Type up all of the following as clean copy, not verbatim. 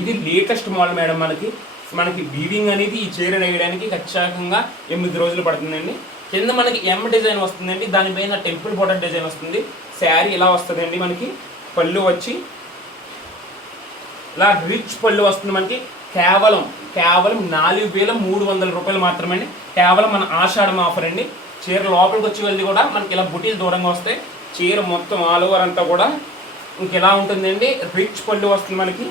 ఇది latest model madam. మనకి weaving అనేది ఈ చీర నేయడానికి ఖచ్చితంగా 8 రోజులు పడుతుందండి. కింద మనకి డిజైన్ వస్తుందండి, దానిపైన టెంపుల్ బోర్డర్ డిజైన్ వస్తుంది. శారీ ఇలా వస్తుందండి. మనకి పళ్ళు వచ్చి ఇలా రిచ్ పళ్ళు వస్తుంది. మనకి కేవలం 4,300 రూపాయలు మాత్రమే అండి. కేవలం మన ఆషాఢం ఆఫర్ అండి. చీర లోపలికి వచ్చి వెళ్ళి కూడా మనకి ఇలా బుటీలు దూరంగా వస్తాయి. చీర మొత్తం ఆల్ ఓవర్ అంతా కూడా ఇంకెలా ఉంటుందండి, రిచ్ పళ్ళు వస్తుంది. మనకి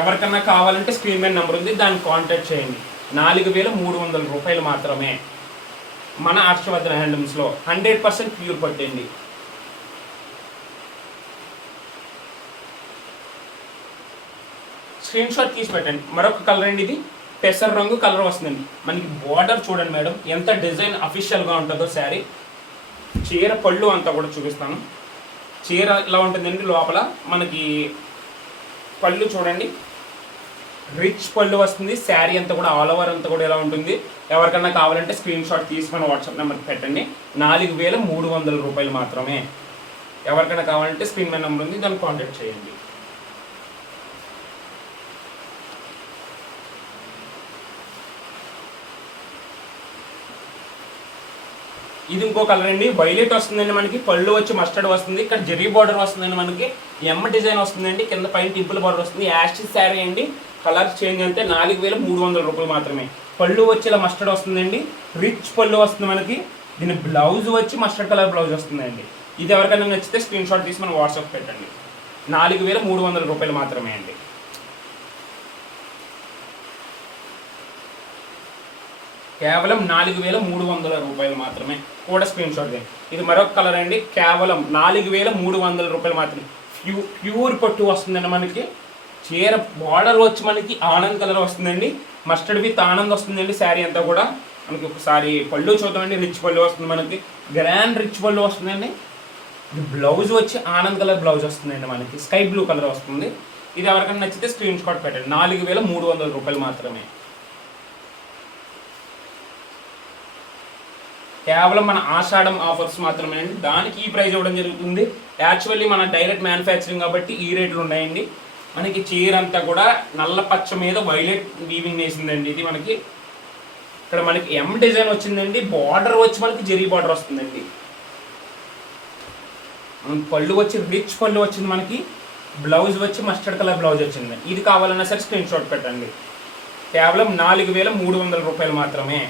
ఎవరికన్నా కావాలంటే స్క్రీన్ మీద నెంబర్ ఉంది, దాన్ని కాంటాక్ట్ చేయండి. 4,300 రూపాయలు మాత్రమే మన హర్షవర్ధన్ హ్యాండ్లూమ్స్లో. 100% ప్యూర్ పట్టండి. స్క్రీన్ షాట్ తీసి పెట్టండి. మరొక కలర్ అండి, ఇది పెసర రంగు కలర్ వస్తుందండి. మనకి బార్డర్ చూడండి మేడం, ఎంత డిజైన్ అఫీషియల్గా ఉంటుందో శారీ. చీర పళ్ళు అంతా కూడా చూపిస్తాను. చీర ఇలా ఉంటుందండి. లోపల మనకి పళ్ళు చూడండి, రిచ్ పళ్ళు వస్తుంది. శారీ అంతా కూడా ఆల్ ఓవర్ అంతా కూడా ఇలా ఉంటుంది. ఎవరికన్నా కావాలంటే స్క్రీన్ షాట్ తీసి మన వాట్సాప్ నెంబర్కి పెట్టండి. 4,300 రూపాయలు మాత్రమే. ఎవరికైనా కావాలంటే స్క్రీన్ మీద నెంబర్ ఉంది, దాన్ని కాంటాక్ట్ చేయండి. ఇది ఇంకో కలర్ అండి, వైలెట్ వస్తుందండి. మనకి పళ్ళు వచ్చి మస్టర్డ్ వస్తుంది. ఇక్కడ జెరీ బార్డర్ వస్తుందండి. మనకి డిజైన్ వస్తుందండి. కింద పైన టింపుల్ బార్డర్ వస్తుంది. యాష్ శారీ అండి. కలర్ చేంజ్ అంటే 4,300 రూపాయలు మాత్రమే. పళ్ళు వచ్చి ఇలా మస్టర్డ్ వస్తుందండి. రిచ్ పళ్ళు వస్తుంది మనకి. దీని బ్లౌజ్ వచ్చి మస్టర్డ్ కలర్ బ్లౌజ్ వస్తుందండి. ఇది ఎవరికైనా నచ్చితే స్క్రీన్ షాట్ తీసి మన వాట్సాప్ పెట్టండి. 4,300 రూపాయలు మాత్రమే అండి. కేవలం 4,300 రూపాయలు మాత్రమే. కూడా స్క్రీన్ షాట్ చేయండి. ఇది మరొక కలర్ అండి. కేవలం 4,300 రూపాయలు మాత్రమే. ప్యూర్ పట్టు వస్తుందండి. మనకి చీర బార్డర్ వచ్చి మనకి ఆనంద్ కలర్ వస్తుందండి. మస్టర్డ్ విత్ ఆనంద్ వస్తుందండి. శారీ అంతా కూడా మనకి ఒకసారి పళ్ళు చూద్దామండి. రిచ్ పళ్ళు వస్తుంది. మనకి గ్రాండ్ రిచ్ పళ్ళు వస్తుందండి. ఇది బ్లౌజ్ వచ్చి ఆనంద్ కలర్ బ్లౌజ్ వస్తుందండి. మనకి స్కై బ్లూ కలర్ వస్తుంది. ఇది ఎవరికైనా నచ్చితే స్క్రీన్ షాట్ పెట్టండి. 4,300 రూపాయలు మాత్రమే. కేవలం మన ఆషాఢం ఆఫర్స్ మాత్రమే అండి. దానికి ఈ ప్రైస్ ఇవ్వడం జరుగుతుంది. యాక్చువల్లీ మన డైరెక్ట్ మ్యానుఫ్యాక్చరింగ్ కాబట్టి ఈ రేట్లు ఉన్నాయండి. మనకి చీర అంతా కూడా నల్ల పచ్చ మీద వైలెట్ వీవింగ్ వేసిందండి. ఇది మనకి ఇక్కడ మనకి డిజైన్ వచ్చిందండి. బార్డర్ వచ్చి మనకి జెరీ బార్డర్ వస్తుందండి. పళ్ళు వచ్చి రిచ్ పళ్ళు వచ్చింది. మనకి బ్లౌజ్ వచ్చి మస్టర్డ్ కలర్ బ్లౌజ్ వచ్చింది. ఇది కావాలన్నా సరే స్క్రీన్ షాట్ పెట్టండి. కేవలం 4,300 రూపాయలు మాత్రమే.